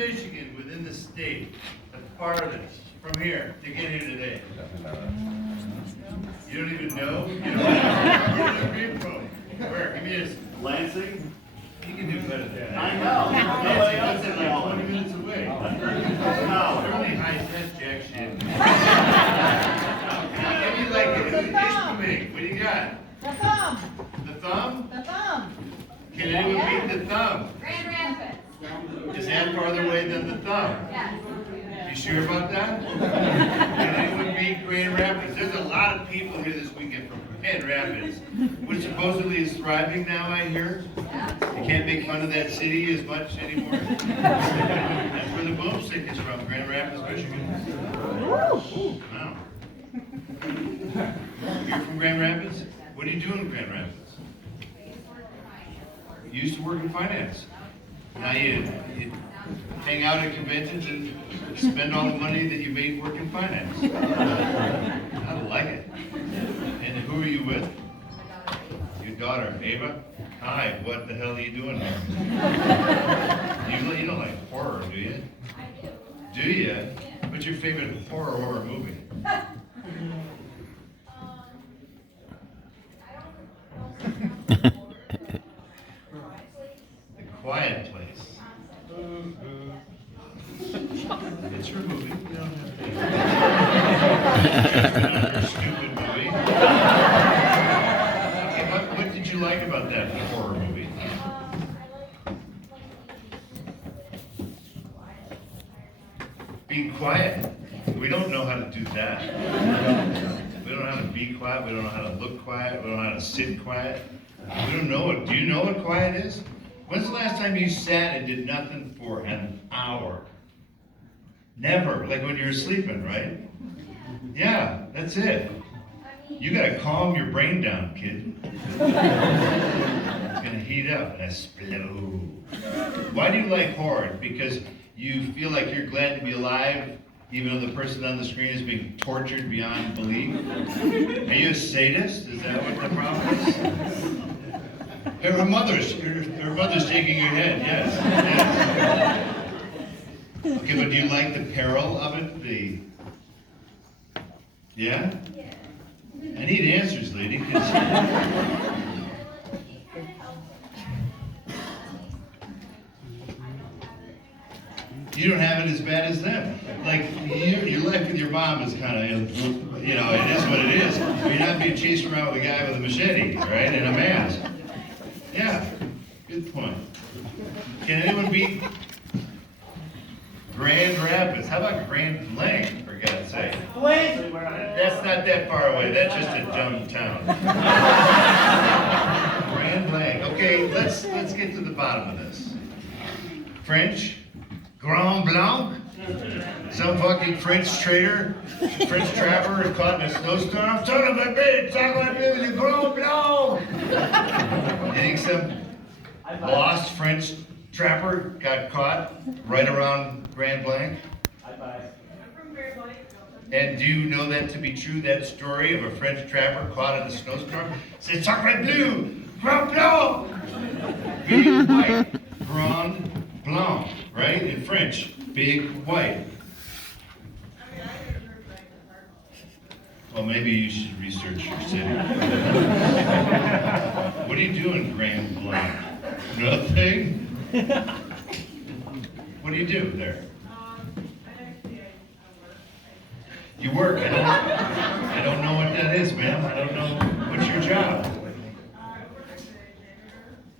Michigan within the state that's farthest from here to get here today? You don't even know? You don't know? Where do you come from? Where? Give me this. Lansing? You can do better than that. I know. Nobody else Lansing, is that's like like 20 minutes away. No. They're only high test jack shit. Give me like Ishmael. What do you got? The thumb. The thumb? The thumb. Can anyone beat the thumb? Grand Rapids. Is that farther away than the thumb? Yes. You sure about that? Can anyone beat Grand Rapids? There's a lot of people here this weekend from Grand Rapids, which supposedly is thriving now, I hear. You can't make fun of that city as much anymore. That's where the boomstick is from, Grand Rapids, Michigan. Wow. You're from Grand Rapids? What do you do in Grand Rapids? You used to work in finance. Now you hang out at conventions and spend all the money that you made working finance. I like it. And who are you with? Your daughter, Ava? Hi, what the hell are you doing there? You don't like horror, do you? Do you? What's your favorite horror movie? The Quiet Place. It's your movie. You don't have to. It's another stupid movie. Okay, what did you like about that horror movie? Be quiet. We don't know how to do that. We don't know how to be quiet. We don't know how to look quiet. We don't know how to sit quiet. We don't know it. Do you know what quiet is? When's the last time you sat and did nothing for an hour? Never. Like when you were sleeping, right? Yeah, that's it. You gotta calm your brain down, kid. It's gonna heat up. Explode. Why do you like horror? Because you feel like you're glad to be alive, even though the person on the screen is being tortured beyond belief? Are you a sadist? Is that what the problem is? Her mother's shaking her head, yes. Okay, but do you like the peril of it? Yeah? I need answers, lady, 'cause you don't have it as bad as them. Like, your life with your mom is kind of, you know, it is what it is. You're not being chased around with a guy with a machete, right, and a mask. Yeah, good point. Can anyone beat Grand Rapids? How about Grand Blanc, for God's sake? That's not that far away. That's just a dumb town. Grand Blanc. Okay, let's get to the bottom of this. French, Grand Blanc. Some fucking French trader, French trapper caught in a snowstorm. Son of a bitch, I'm gonna be with the Grand Blanc. You think some lost French trapper got caught right around Grand Blanc? And do you know that to be true, that story of a French trapper caught in a snowstorm? C'est sacré bleu, Grand Blanc! Big white, Grand Blanc, right? In French, big white. Well, maybe you should research your city. What do you do in Grand Blanc? Nothing? What do you do there? You work. I don't know what that is, ma'am. I don't know. What's your job?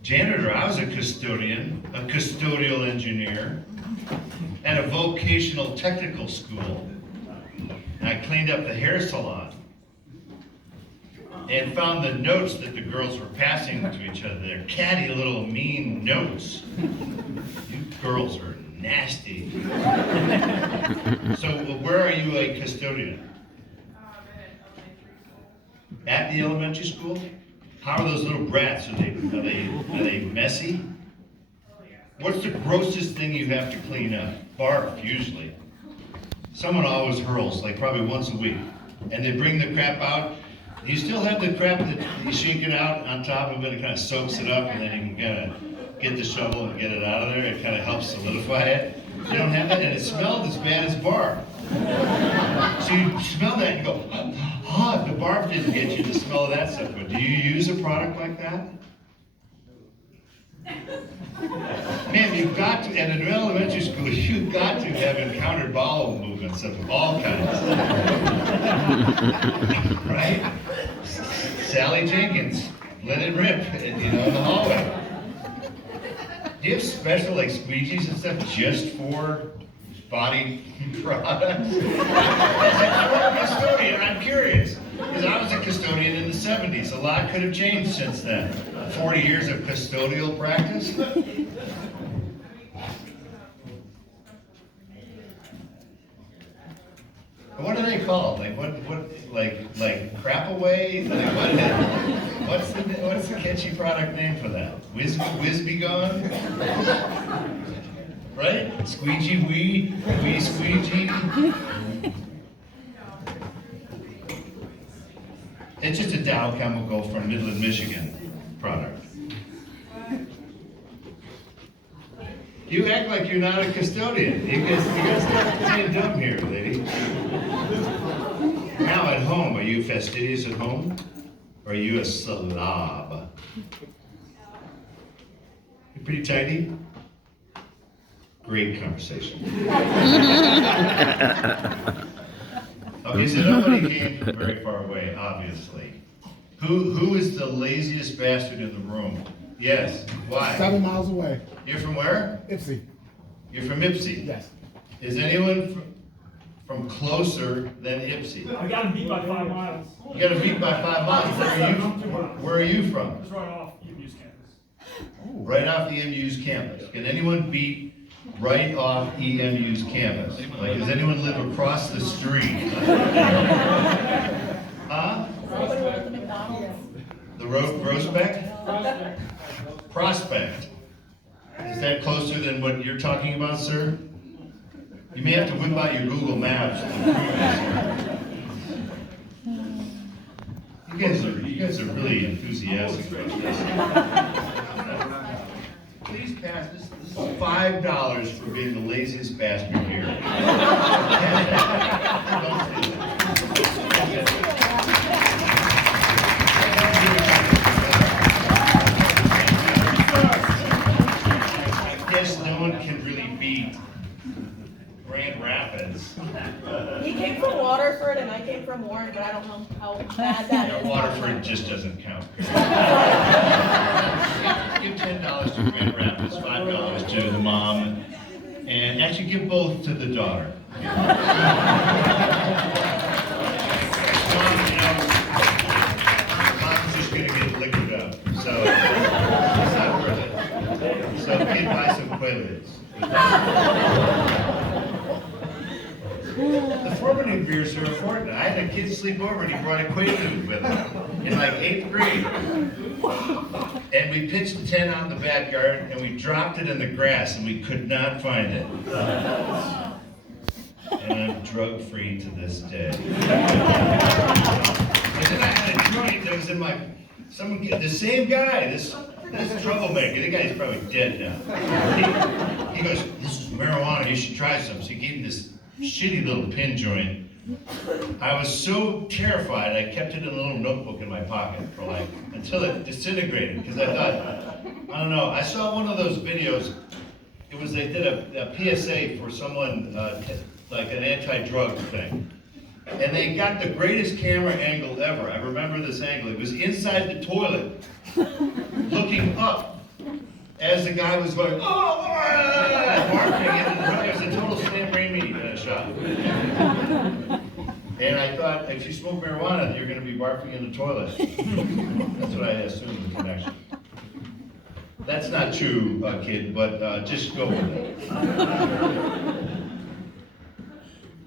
Janitor. I was a custodian, a custodial engineer at a vocational technical school. And I cleaned up the hair salon and found the notes that the girls were passing to each other. They're catty little mean notes. You girls are nasty. So where are you a custodian? At the elementary school? How are those little brats? Are they messy? What's the grossest thing you have to clean up? Barf, usually. Someone always hurls, like probably once a week. And they bring the crap out. You still have the crap that you shake it out on top of it, it kind of soaks it up, and then you can kind of get the shovel and get it out of there. It kind of helps solidify it. You don't have that, and it smelled as bad as barf. So you smell that and go, ah, the barf didn't get you the smell of that stuff. But do you use a product like that? Man, you've got to, at an elementary school, you've got to have encountered bowel movements of all kinds. Right? Sally Jenkins, let it rip, in the hallway. Do you have special, like, squeegees and stuff just for body products? As a former custodian, I'm curious. Because I was a custodian in the 70s. A lot could have changed since then. 40 years of custodial practice. What are they called? Like like crap away? Like what's the catchy product name for that? Whiz-Be Gone? Right? Squeegee wee squeegee. It's just a Dow Chemical from Midland, Michigan product. You act like you're not a custodian. You guys stop being dumb here, lady. Now at home, are you fastidious at home? Or are you a slob? You pretty tidy? Great conversation. Okay, so nobody came from very far away, obviously. Who is the laziest bastard in the room? Yes. Why? 7 miles away. You're from where? Ipsy. You're from Ipsy? Yes. Is anyone from closer than Ipsy? I got him beat by 5 miles. You got beat by 5 miles. Where are you from? It's right off EMU's campus. Right off the EMU's campus. Can anyone beat right off EMU's campus? Like, does anyone live across the street? Huh? The Prospect? Prospect. Is that closer than what you're talking about, sir? You may have to whip out your Google Maps to prove this. You guys are really enthusiastic about this. Please pass this. This is $5 for being the laziest bastard here. Don't do that. No one can really beat Grand Rapids. He came from Waterford and I came from Warren, but I don't know how bad that is. Waterford just doesn't count. Give $10 to Grand Rapids, $5 to the mom, and actually give both to the daughter. Mom's just gonna get liquored up, so it's not worth it. So kid, buy some Quaaludes. The formative years are important. I had a kid sleep over and he brought a Quaalude with him in like 8th grade. And we pitched the tent out in the backyard and we dropped it in the grass and we could not find it. And I'm drug free to this day. And then I had a joint that was in my, the same guy, this troublemaker, the guy's probably dead now. He goes, this is marijuana, you should try some. So he gave me this shitty little pin joint. I was so terrified, I kept it in a little notebook in my pocket for until it disintegrated, because I thought, I don't know, I saw one of those videos, they did a PSA for someone, like an anti-drug thing. And they got the greatest camera angle ever. I remember this angle. It was inside the toilet, looking up, as the guy was going, oh, barking into the toilet. It was a total Sam Raimi shot. And I thought, if you smoke marijuana, you're going to be barking in the toilet. That's what I assumed the connection. That's not true, kid, but just go with it.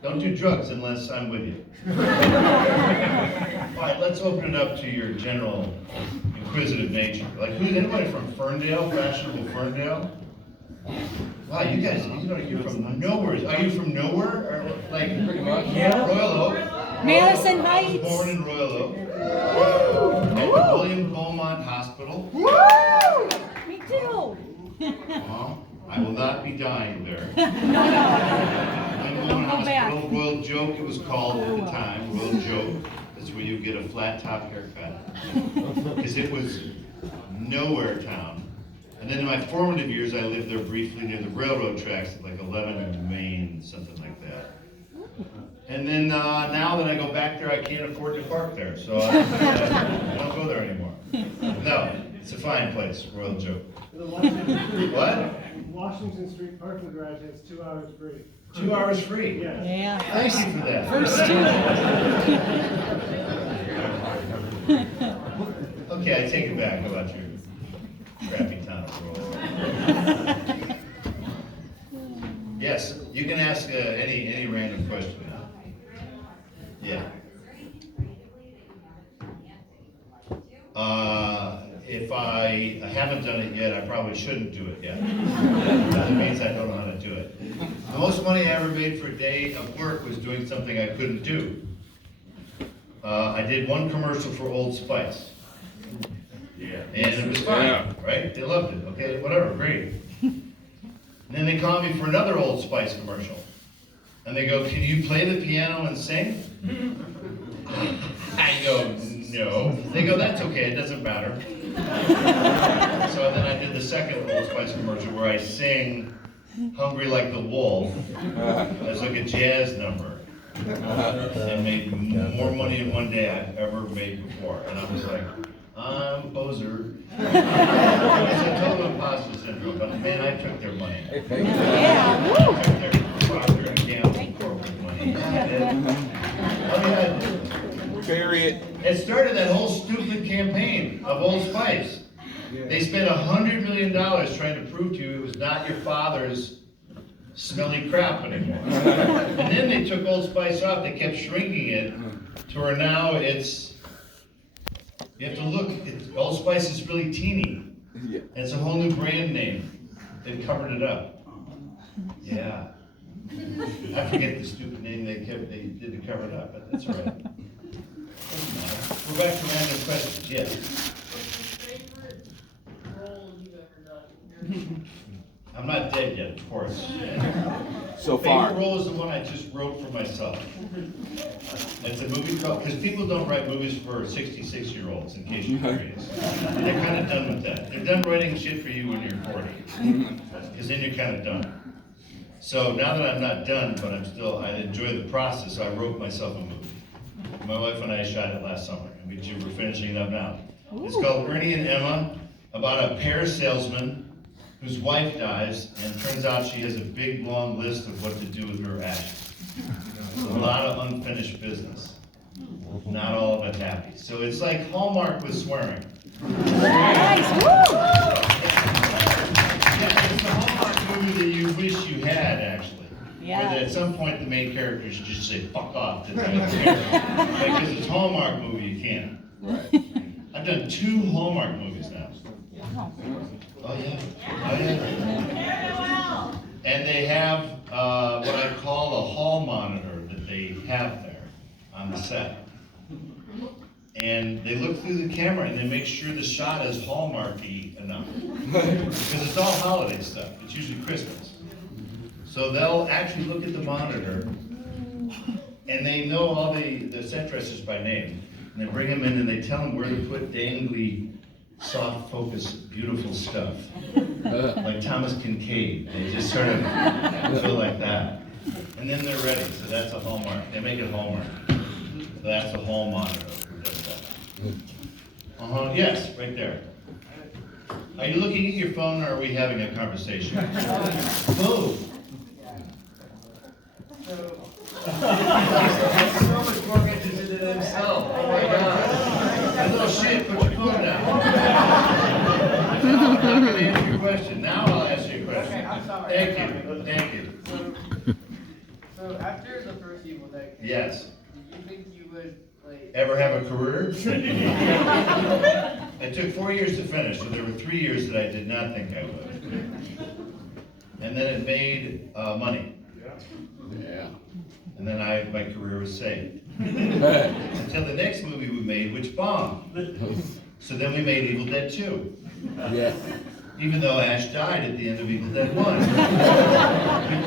Don't do drugs unless I'm with you. All right, let's open it up to your general inquisitive nature. Like, anybody from Ferndale, fashionable Ferndale? Wow, you guys, you're from nowhere. Are you from nowhere? Or like, pretty much. Yeah. Royal Oak. Madison I was Heights. born in Royal Oak. At the William Beaumont Hospital. Woo! Me too. I will not be dying there. Don't go back. Royal Joke, it was called at the time, Royal Joke. That's where you get a flat top haircut. Because it was nowhere town. And then in my formative years, I lived there briefly near the railroad tracks, at like 11 in Maine, something like that. And then now that I go back there, I can't afford to park there, so I don't go there anymore. No, it's a fine place, Royal Joke. The Washington, What? Washington Street parking garage has 2 hours free. 2 hours free? Yes. Yeah. Thank you for that. First two. Okay, I take it back. How about your crappy town of Royal? Yes, you can ask any random question. Yeah. If I haven't done it yet, I probably shouldn't do it yet. That means I don't know how to do it. The most money I ever made for a day of work was doing something I couldn't do. I did one commercial for Old Spice. Yeah. And it was fine, right? They loved it, okay, whatever, great. And then they called me for another Old Spice commercial. And they go, can you play the piano and sing? I go, no. They go, that's okay, it doesn't matter. So then I did the second Old Spice commercial where I sing Hungry Like the Wolf as like a jazz number. And made more money in one day I've ever made before. And I was like, I'm a poser. It's a total imposter syndrome, but man, I took their money. Yeah. Woo. I took their Procter and Gamble corporate money. I did. Oh yeah, I did. Bury it. It started that whole stupid campaign of Old Spice. They spent $100 million trying to prove to you it was not your father's smelly crap anymore. And then they took Old Spice off, they kept shrinking it to where now it's, you have to look, Old Spice is really teeny. Yeah. And it's a whole new brand name. They covered it up. Yeah. I forget the stupid name they did to cover it up, but that's all right. Doesn't matter. We're back to random questions, yes. I'm not dead yet, of course. So Favorite far. role is the one I just wrote for myself. It's a movie called, because people don't write movies for 66-year-olds, in case you're curious. They're kind of done with that. They're done writing shit for you when you're 40, because then you're kind of done. So now that I'm not done, but I enjoy the process, so I wrote myself a movie. My wife and I shot it last summer, and we're finishing it up now. It's called Ernie and Emma, about a pear salesman whose wife dies, and it turns out she has a big, long list of what to do with her ashes. A lot of unfinished business. Not all of it happy. So it's like Hallmark with swearing. Nice. Woo. Yeah, it's the Hallmark movie that you wish you had, actually. Yeah. Where at some point the main characters just say, fuck off to the main character. Because it's a Hallmark movie, you can't. I've done 2 Hallmark movies now. Oh yeah. Oh yeah. And they have what I call a hall monitor that they have there on the set. And they look through the camera and they make sure the shot is Hallmarky enough. Because it's all holiday stuff. It's usually Christmas. So they'll actually look at the monitor and they know all the set dressers by name. And they bring them in and they tell them where to put dangly, soft focus, beautiful stuff. Like Thomas Kincaid. They just sort of feel like that. And then they're ready. So that's a Hallmark. They make it Hallmark. So that's a hall monitor who does that. Yes, right there. Are you looking at your phone or are we having a conversation? Both. So much more interested in himself. Oh my God. That little shit, put your phone down. I'm not going to answer your question. Now I'll answer your question. Okay, I'm sorry. Thank you. Thank you. So after the first Evil Dead came, Yes. did you think you would like? Ever have a career? It took 4 years to finish, so there were 3 years that I did not think I would. And then it made money. Yeah. And then my career was saved. Until the next movie we made, which bombed. So then we made Evil Dead 2. Yeah. even though Ash died at the end of Evil Dead 1. We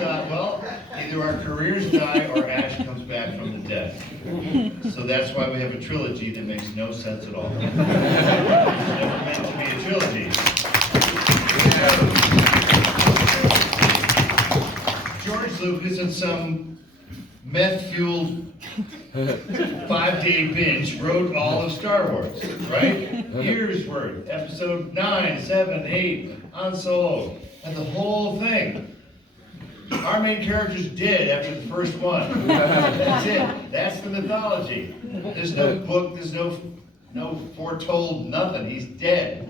thought, well, either our careers die or Ash comes back from the dead. So that's why we have a trilogy that makes no sense at all. It's never meant to be a trilogy. George Lucas and some meth-fueled 5-day binge wrote all of Star Wars, right? Years worth. Episode 9, 7, 8, Han Solo, and the whole thing. Our main character's dead after the first one. That's it. That's the mythology. There's no book, there's no foretold nothing. He's dead.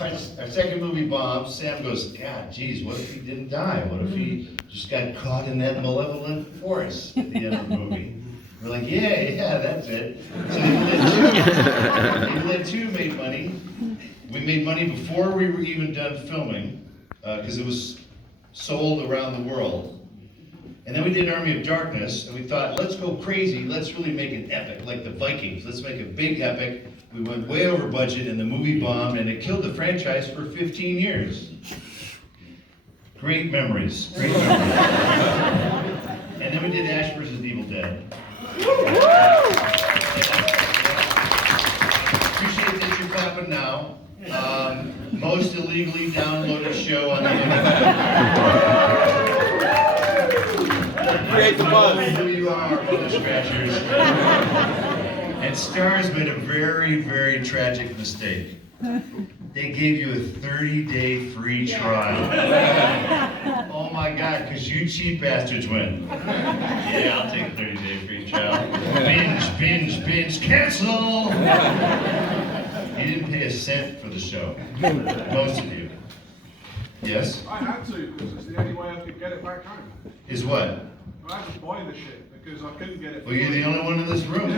Our second movie bombs. Sam goes, God, geez, what if he didn't die? What if he just got caught in that malevolent force at the end of the movie? We're like, yeah, that's it. So Evil Dead 2 made money. We made money before we were even done filming, because it was sold around the world. And then we did Army of Darkness, and we thought, let's go crazy, let's really make an epic, like the Vikings. Let's make a big epic. We went way over budget, and the movie bombed, and it killed the franchise for 15 years. Great memories, great memories. And then we did Ash vs. Evil Dead. Appreciate that you're clapping now. Most illegally downloaded show on the internet. Create the buzz. Who you are, Mother Scratchers. And Starz made a very, very tragic mistake. They gave you a 30-day free trial. Oh my God, because you cheap bastards went, yeah, I'll take a 30-day free trial. Binge, cancel! You didn't pay a cent for the show. Most of you. Yes? I had to, because it's the only way I could get it back home. Is what? I had to buy the shit, because I couldn't get it. Well, you're the only one in this room.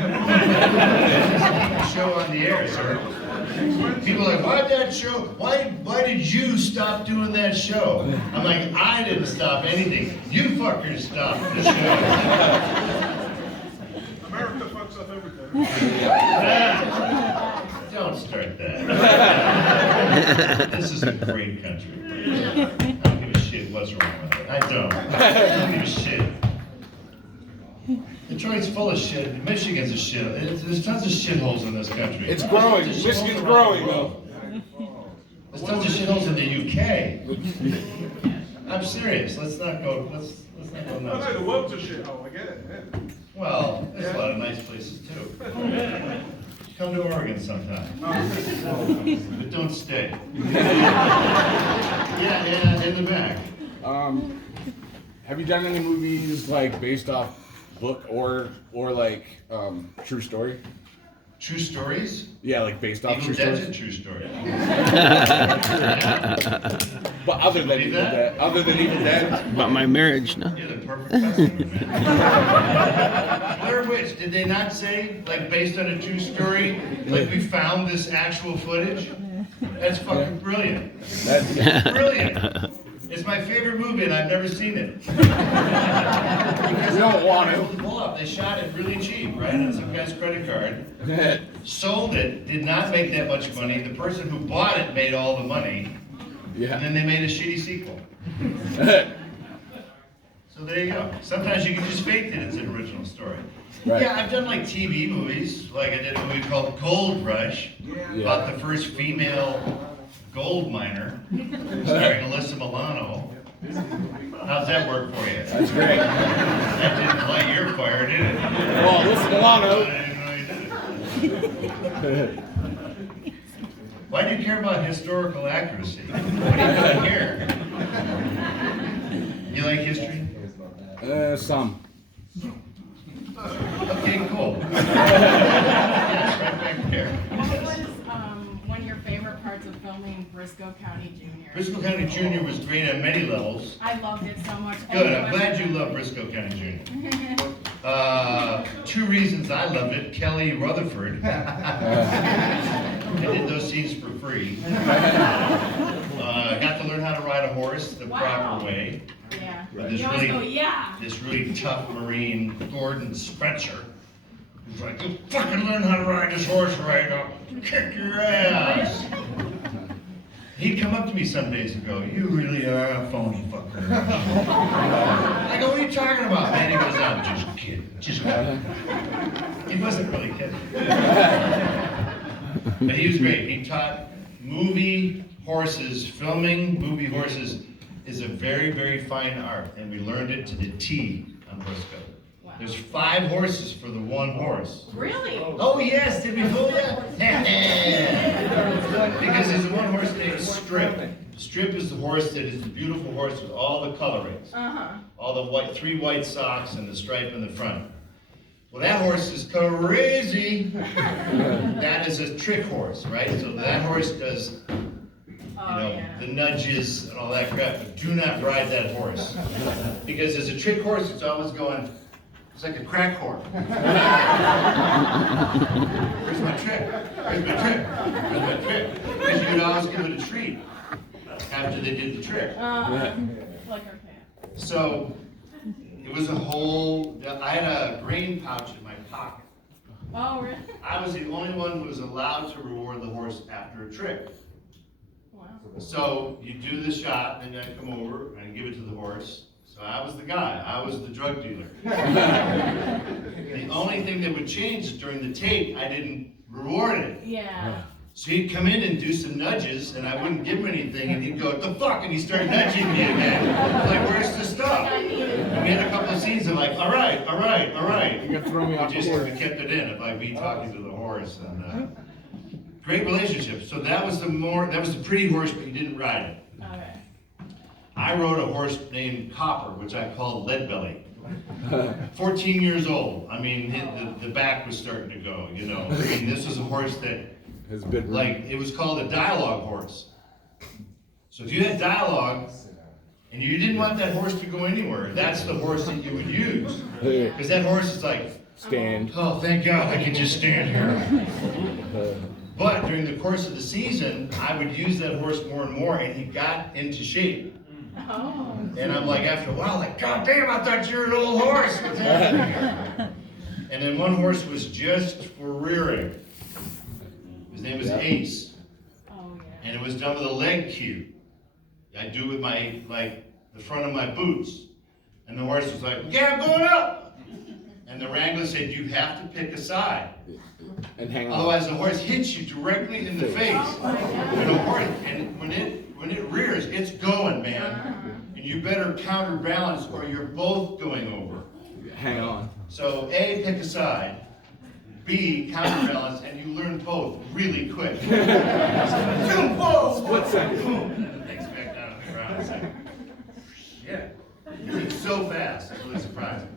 Show on the air, sir. People are like, why'd that show, why did you stop doing that show? I'm like, I didn't stop anything. You fuckers stopped the show. America fucks up everything. Don't start that. This is a great country. I don't give a shit what's wrong with it. I don't give a shit. Detroit's full of shit. Michigan's a shit. There's tons of shitholes in this country. It's growing. There's tons of Michigan's shitholes growing, around the world. There's tons of shitholes in the UK. I'm serious. Let's not go nuts. I know, the world's a shithole, I get it. Yeah. Well, there's a lot of nice places too. Come to Oregon sometime. But don't stay. Yeah, in the back. Have you done any movies like based off book or like true story? True stories? Yeah, like based off Evil true Dead's a stories. true story. But other than Believe Evil that? Dead, other than Evil Dead, About my marriage, no? You're the perfect customer, man. Blair Witch, did they not say, like, based on a true story, like, we found this actual footage? That's fucking brilliant. that's Brilliant. It's my favorite movie, and I've never seen it. Because You don't want they to. were able to pull up. They shot it really cheap, right, on some guy's credit card. Sold it, did not make that much money. The person who bought it made all the money, and yeah. then they made a shitty sequel. So there you go. Sometimes you can just fake that it's an original story. Right. Yeah, I've done like TV movies. Like I did a movie called Gold Rush about the first female gold miner, starring Alyssa Milano. How's that work for you? That's great. That didn't light your fire, did it? Well, Alyssa Milano. I didn't know you did it. Why do you care about historical accuracy? What do you doing here? You like history? Some. Okay, cool. Yes, right back there. What was one of your favorite parts of filming Briscoe County Jr.? Briscoe County Jr. was great on many levels. I loved it so much. Good, I'm glad you love Briscoe County Jr. Two reasons I loved it. Kelly Rutherford. I did those scenes for free. Got to learn how to ride a horse the proper way. Yeah. With You always go, yeah. this really tough Marine, Gordon Spencer, who's like, you fucking learn how to ride this horse right, I'll kick your ass. He'd come up to me some days and go, "You really are a phony fucker." I go, "What are you talking about, man?" He goes, "I'm just kidding, just kidding." He wasn't really kidding. But he was great. He taught movie horses, filming movie horses is a very, very fine art, and we learned it to the T on Briscoe. Wow. There's 5 horses for the one horse. Really? Oh yes, did we fool you? Because there's one horse named Strip. Strip is the horse that is the beautiful horse with all the colorings. All the 3 white socks and the stripe in the front. Well, that horse is crazy. That is a trick horse, right? So that horse does, the nudges and all that crap, but do not ride that horse. Because as a trick horse, it's always going, it's like a crack whore. Where's my trick? Where's my trick? Where's my trick? Because you would always give it a treat after they did the trick. Like our cat. So it was a whole, I had a grain pouch in my pocket. Oh, really? I was the only one who was allowed to reward the horse after a trick. Wow. So you do the shot, and then I come over and give it to the horse. So I was the guy. I was the drug dealer. The only thing that would change is during the tape, I didn't reward it. Yeah. So he'd come in and do some nudges, and I wouldn't give him anything, and he'd go, "What the fuck?" And he'd start nudging me again. I'm like, "Where's the stuff?" And we had a couple of scenes of like, all right. You gotta throw me off the horse. We kept it in, of like me talking to the horse, and great relationship. So that was the pretty horse, but you didn't ride it. Okay. I rode a horse named Copper, which I called Leadbelly. 14 years old. I mean, the back was starting to go, I mean, this was a horse that, His bit it was called a dialogue horse. So if you had dialogue, and you didn't want that horse to go anywhere, that's the horse that you would use. Because that horse is like, stand. "Oh, thank God, I can just stand here." But during the course of the season, I would use that horse more and more, and he got into shape. Oh. And I'm like, after a while, like, "God damn, I thought you were an old horse. What's happening here?" And then one horse was just for rearing. His name was Ace. Oh, yeah. And it was done with a leg cue. I do with my, the front of my boots. And the horse was like, "Yeah, I'm going up." And the wrangler said, "You have to pick a side. And hang on. Otherwise the horse hits you directly in the face." And when it rears, it's going, man. And you better counterbalance or you're both going over. Hang on. So A, pick a side. B, counterbalance, and you learn both really quick. Boom, whoa! Split second. Boom, and then the thing's back down on the ground. It's like, yeah. It's so fast, it's really surprising.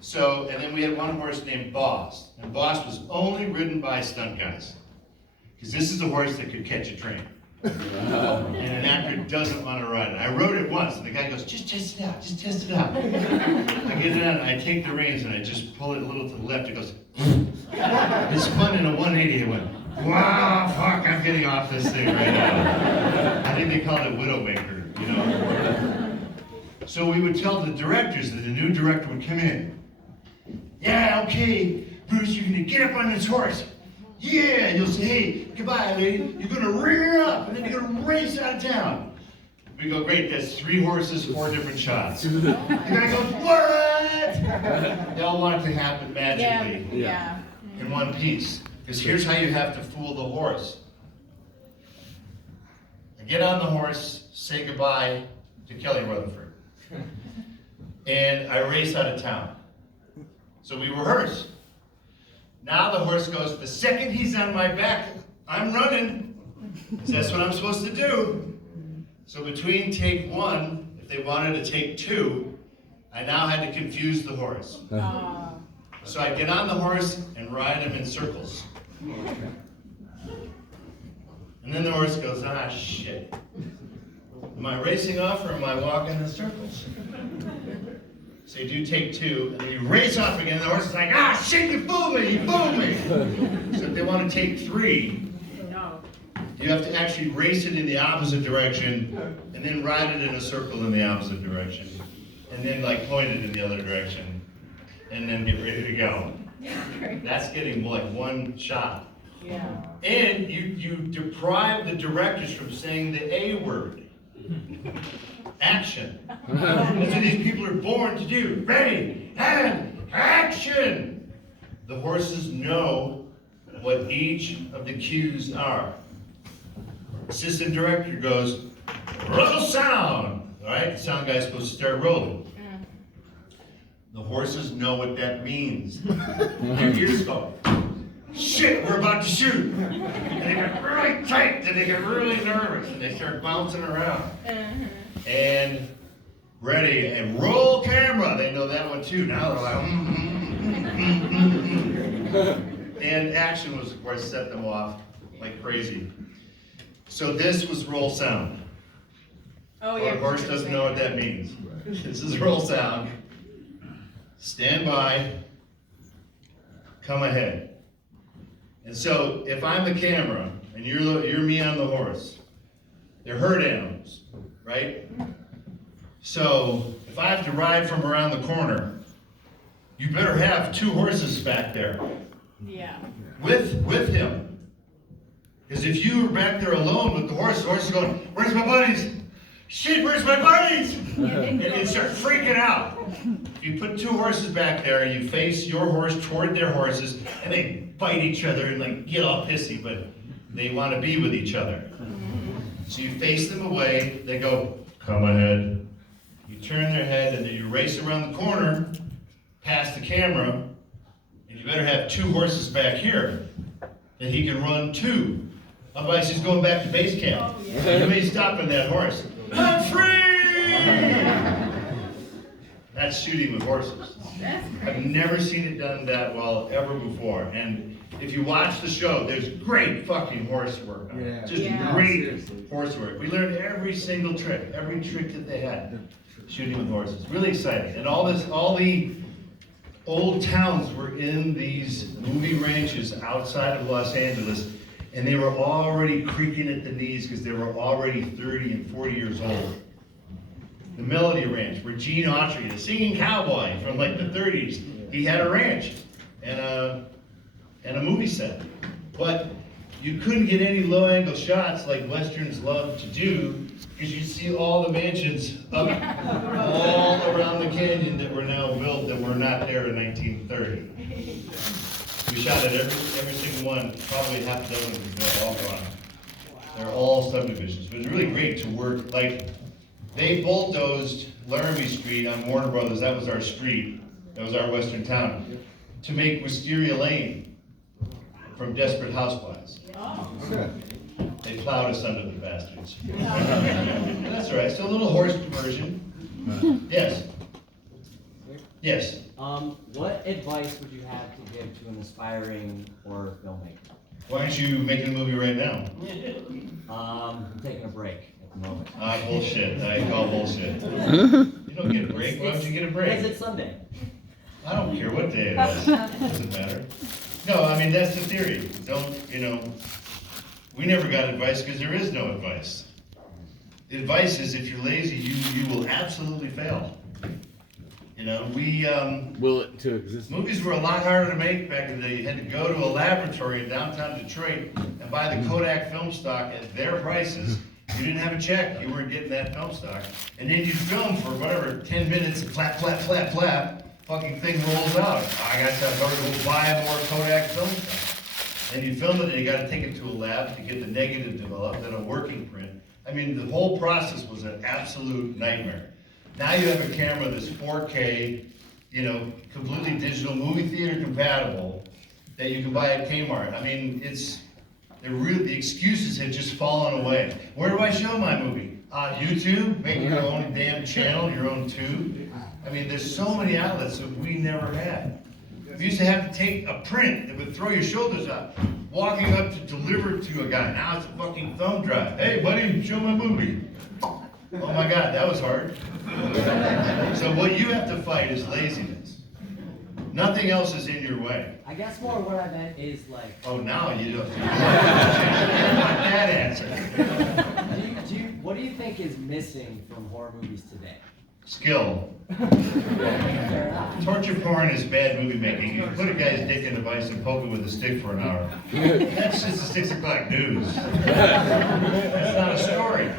So, and then we had one horse named Boss. And Boss was only ridden by stunt guys. Because this is a horse that could catch a train. And an actor doesn't want to ride it. I rode it once, and the guy goes, "Just test it out, just test it out." I get it on, I take the reins, and I just pull it a little to the left. It goes, it spun in a 180. It went, "Wow, fuck, I'm getting off this thing right now." I think they call it Widowmaker, So we would tell the directors that the new director would come in. "Yeah, okay, Bruce, you're gonna get up on this horse. Yeah," and you'll say, "Hey, goodbye, lady. You're gonna rear up, and then you're gonna race out of town." We go, "Great, that's 3 horses, 4 different shots." The guy goes, "What?" They all want it to happen magically Yeah. in one piece. Because here's how you have to fool the horse. I get on the horse, say goodbye to Kelly Rutherford. And I race out of town. So we rehearse. Now the horse goes, the second he's on my back, I'm running. 'Cause that's what I'm supposed to do. So between take 1, if they wanted to take 2, I now had to confuse the horse. So I get on the horse and ride him in circles. And then the horse goes, "Ah, shit. Am I racing off or am I walking in circles?" So you do take 2, and then you race off again, and the horse is like, "Ah, shit, you fooled me, you fooled me." So if they want to take 3, you have to actually race it in the opposite direction, and then ride it in a circle in the opposite direction, and then point it in the other direction, and then get ready to go. That's getting 1 shot. Yeah. And you deprive the directors from saying the A word. Action. That's what these people are born to do. Ready, and action! The horses know what each of the cues are. Assistant director goes, roll sound! All right, the sound guy's supposed to start rolling. The horses know what that means. Their ears go, shit, we're about to shoot. And they get really tight, and they get really nervous, and they start bouncing around. And ready, and roll camera. They know that one too. Now they're like, And action was, of course, set them off like crazy. So this was roll sound. Oh, yeah. Our horse doesn't know what that means. This is roll sound. Stand by. Come ahead. And so if I'm the camera and you're me on the horse, they're herd animals, right? So if I have to ride from around the corner, you better have 2 horses back there Yeah. with him. Because if you were back there alone with the horse is going, where's my buddies? Shit, where's my buddies? And you start freaking out. You put 2 horses back there, and you face your horse toward their horses, and they bite each other and like get all pissy, but they want to be with each other. So you face them away, they go, come ahead. You turn their head, and then you race around the corner, past the camera, and you better have 2 horses back here that he can run to. Otherwise, he's going back to base camp. You may stop on that horse. I'm free! That's shooting with horses. That's I've crazy. never seen it done that well ever before. And if you watch the show, there's great fucking horse work on it. Just Yeah. great horse work. We learned every single trick, every trick that they had shooting with horses. Really exciting. And all the old towns were in these movie ranches outside of Los Angeles, and they were already creaking at the knees because they were already 30 and 40 years old. The Melody Ranch, where Gene Autry, the singing cowboy from like the 30s, he had a ranch and a movie set. But you couldn't get any low-angle shots like Westerns love to do, because you see all the mansions up all around the canyon that were now built that were not there in 1930. We shot at every single one, probably half a dozen, because they're all gone. They're all subdivisions, but it's really great to work, like, they bulldozed Laramie Street on Warner Brothers, that was our street, that was our western town, to make Wisteria Lane from Desperate Housewives. They plowed us under the bastards. That's all right, still a little horse conversion. Yes. Yes. What advice would you have to give to an aspiring horror filmmaker? Why aren't you making a movie right now? I'm taking a break at the moment. Bullshit. I call bullshit. You don't get a break. Why don't you get a break? Because it's Sunday. I don't care what day it is. Doesn't matter. No, I mean, that's the theory. We never got advice because there is no advice. The advice is if you're lazy, you will absolutely fail. Will it to exist? Movies were a lot harder to make back in the day. You had to go to a laboratory in downtown Detroit and buy the Kodak film stock at their prices. You didn't have a check. You weren't getting that film stock. And then you'd film for whatever, 10 minutes, flap, flap, flap, flap. Fucking thing rolls out. I got to go buy more Kodak film stock. And you film it and you got to take it to a lab to get the negative developed, then a working print. I mean, the whole process was an absolute nightmare. Now you have a camera that's 4K, completely digital, movie theater compatible, that you can buy at Kmart. I mean, the excuses have just fallen away. Where do I show my movie? YouTube, make your own damn channel, your own tube. I mean, there's so many outlets that we never had. We used to have to take a print that would throw your shoulders up, walking up to deliver to a guy. Now it's a fucking thumb drive. Hey, buddy, show my movie. Oh my God, that was hard. So what you have to fight is laziness. Nothing else is in your way. I guess more what I meant is like. Oh, now you don't. You want that answer. What do you think is missing from horror movies today? skill. Torture porn is bad movie making. You put a guy's dick in a vice and poke it with a stick for an hour. That's just the 6 o'clock news. That's not a story.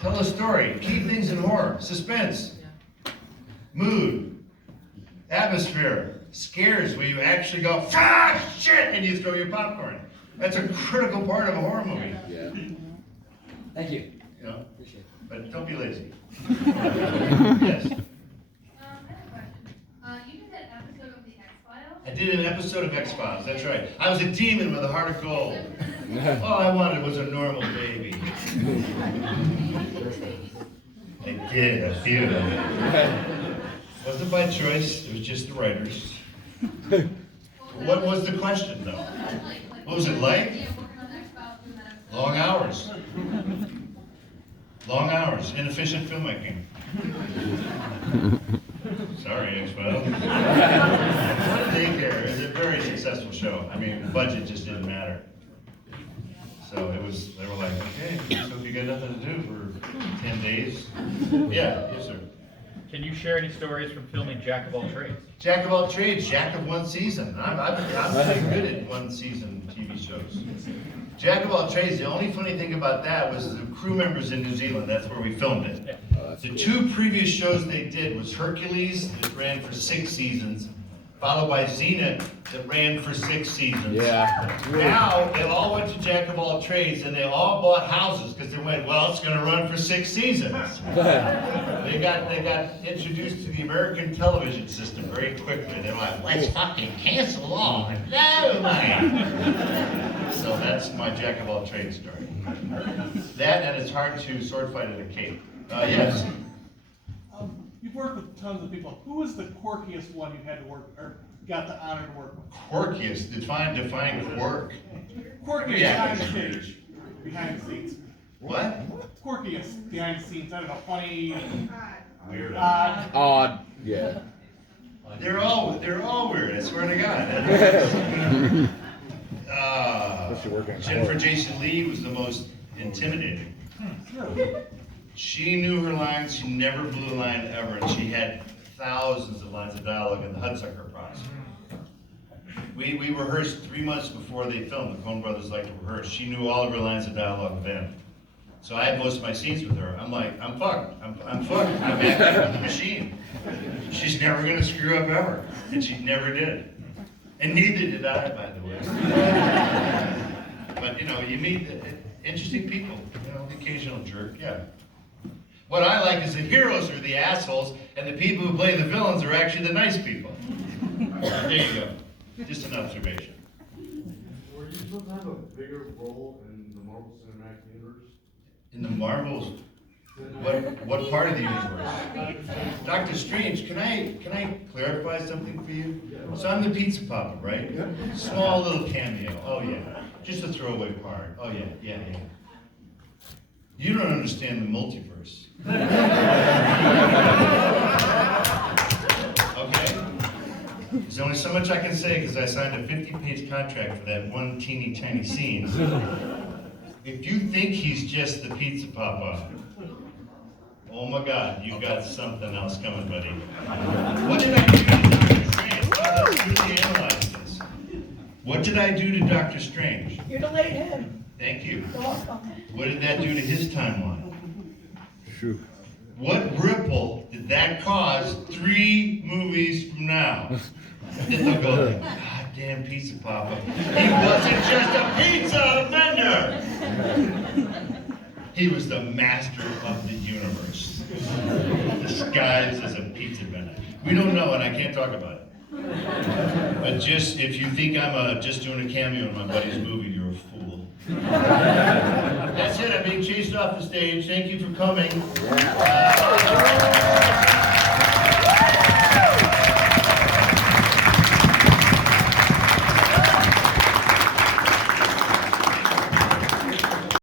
Tell a story. Keep things in horror. Suspense. Mood. Atmosphere. Scares where you actually go, ah, shit, and you throw your popcorn. That's a critical part of a horror movie. Yeah. Thank you. You know? Appreciate it. But don't be lazy. Yes. I have a question. You did an episode of The X-Files? I did an episode of X-Files, that's right. I was a demon with a heart of gold. All I wanted was a normal baby. I did, a few. Wasn't by choice, it was just the writers. What was the question, though? What was it like? Yeah, working on X-Files doing that episode. Long hours. Long hours, inefficient filmmaking. Sorry, X-Files. What did they care? It was a very successful show. I mean, the budget just didn't matter. So it was, they were like, okay, so if you got nothing to do for 10 days. Yeah, yes, sir. Can you share any stories from filming Jack of all trades? Jack of all trades, Jack of one season. I'm pretty good at one season TV shows. Jack of all trades, the only funny thing about that was the crew members in New Zealand, that's where we filmed it. The 2 previous shows they did was Hercules, that ran for 6 seasons, followed by Zenith, that ran for 6 seasons. Yeah. Now, they all went to Jack of all trades and they all bought houses because they went, well, it's gonna run for 6 seasons. They got introduced to the American television system very quickly. They were like, let's fucking cancel all. No money. So that's my Jack of all trades story. That and it's hard to sword fight at a cape. Yes. You've worked with tons of people. Who was the quirkiest one you had to work, or got the honor to work with? Quirkiest, define quirk. Quirkiest Yeah. behind the stage, behind the scenes. What? Quirkiest behind the scenes. I don't know, funny, Weird. Odd. Yeah. They're all weird, I swear to God. Especially working in Jennifer horror. Jason Leigh was the most intimidating. She knew her lines, she never blew a line ever, and she had thousands of lines of dialogue in the Hudsucker process. We rehearsed 3 months before they filmed. The Coen brothers like to rehearse. She knew all of her lines of dialogue then. So I had most of my scenes with her. I'm like, I'm fucked. I'm fucked. I'm acting with the machine. She's never gonna screw up ever. And she never did. And neither did I, by the way. But you know, you meet interesting people, you know, the occasional jerk, yeah. What I like is the heroes are the assholes, and the people who play the villains are actually the nice people. There you go. Just an observation. Were you supposed to have a bigger role in the Marvel Cinematic Universe? In the Marvels, what part of the universe? Doctor Strange, can I clarify something for you? So I'm the pizza papa, right? Small little cameo. Oh yeah. Just a throwaway part. Oh yeah. You don't understand the multiverse. Okay? There's only so much I can say because I signed a 50-page contract for that one teeny tiny scene. If you think he's just the pizza papa, oh my God, you got something else coming, buddy. What did I do to Doctor Strange? Let's really analyze this. What did I do to Doctor Strange? You delayed him. Thank you. You're welcome. What did that do to his timeline? Shoot. What ripple did that cause 3 movies from now? Then they'll go, goddamn pizza papa. He wasn't just a pizza vendor. He was the master of the universe. Disguised as a pizza vendor. We don't know, and I can't talk about it. But just, if you think I'm just doing a cameo in my buddy's movie, you're a fool. That's it, I'm being chased off the stage. Thank you for coming.